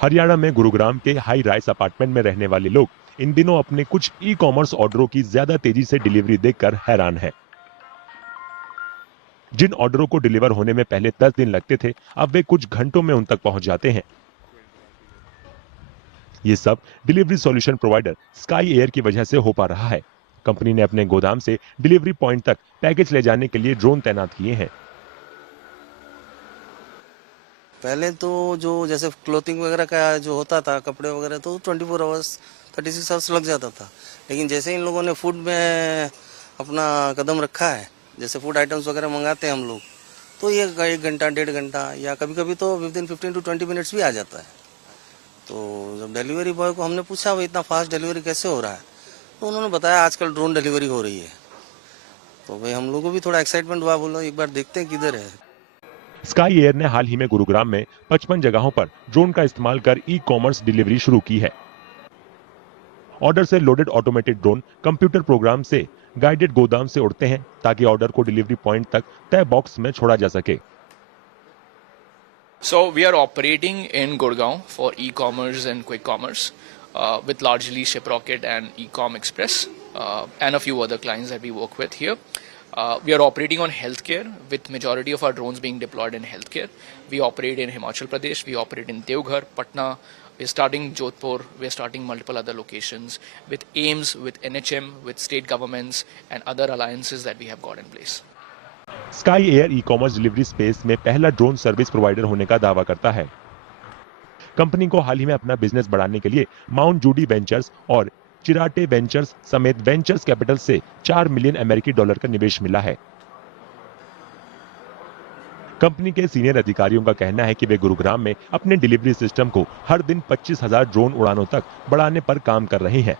हरियाणा में गुरुग्राम के high rice apartment में रहने वाले लोग इन दिनों अपने कुछ ई कॉमर्स ऑर्डरों की ज्यादा तेजी से डिलीवरी देखकर हैरान हैं। जिन ऑर्डरों को डिलीवर होने में पहले 10 दिन लगते थे, अब वे कुछ घंटों में उन तक पहुंच जाते हैं। ये सब delivery solution provider sky air की वजह से हो पा रहा है। कंपनी ने अपने गोदाम से डिलीवरी पॉइंट तक पैकेज ले जाने के लिए ड्रोन तैनात किए हैं। पहले तो जो जैसे क्लोथिंग वगैरह का जो होता था, कपड़े वगैरह, तो 24 आवर्स 36 आवर्स लग जाता था। लेकिन जैसे इन लोगों ने फूड में अपना कदम रखा है, जैसे फूड आइटम्स वगैरह मंगाते हैं हम लोग, तो ये 1 घंटा 1.5 घंटा या कभी कभी तो विदिन 15 to 20 मिनट्स भी आ जाता है। तो जब डिलीवरी बॉय को हमने पूछा भाई इतना फास्ट डिलीवरी कैसे हो रहा है, तो उन्होंने बताया आजकल ड्रोन डिलीवरी हो रही है। तो भाई हम लोग को भी थोड़ा एक्साइटमेंट हुआ, बोलो एक बार देखते हैं किधर है। स्काई एयर ने हाल ही में गुरुग्राम में 55 जगहों पर ड्रोन का इस्तेमाल कर ई कॉमर्स डिलीवरी शुरू की है। ऑर्डर से loaded automated drone computer program से गाइडेड गोदाम से उड़ते हैं ताकि ऑर्डर को डिलीवरी पॉइंट तक तय बॉक्स में छोड़ा जा सके। So we are operating in Gurgaon for e-commerce and quick commerce with largely Shiprocket and Ecom Express and a few other clients that we work with here. We are operating on healthcare with majority of our drones being deployed in healthcare. We operate in Himachal Pradesh, we operate in Devghar, Patna, we're starting Jodhpur, we're starting multiple other locations with AIMS, with NHM, with state governments and other alliances that we have got in place. Sky air e commerce delivery space में पहला drone service provider होने का दावा करता है। Company को हाल ही में अपना बिजनेस बढ़ाने के लिए माउंट जूडी वेंचर्स और चिराटे वेंचर्स समेत वेंचर्स कैपिटल से $4 मिलियन अमेरिकी डॉलर का निवेश मिला है। कंपनी के सीनियर अधिकारियों का कहना है कि वे गुरुग्राम में अपने डिलीवरी सिस्टम को हर दिन 25,000 ड्रोन उड़ानों तक बढ़ाने पर काम कर रहे हैं।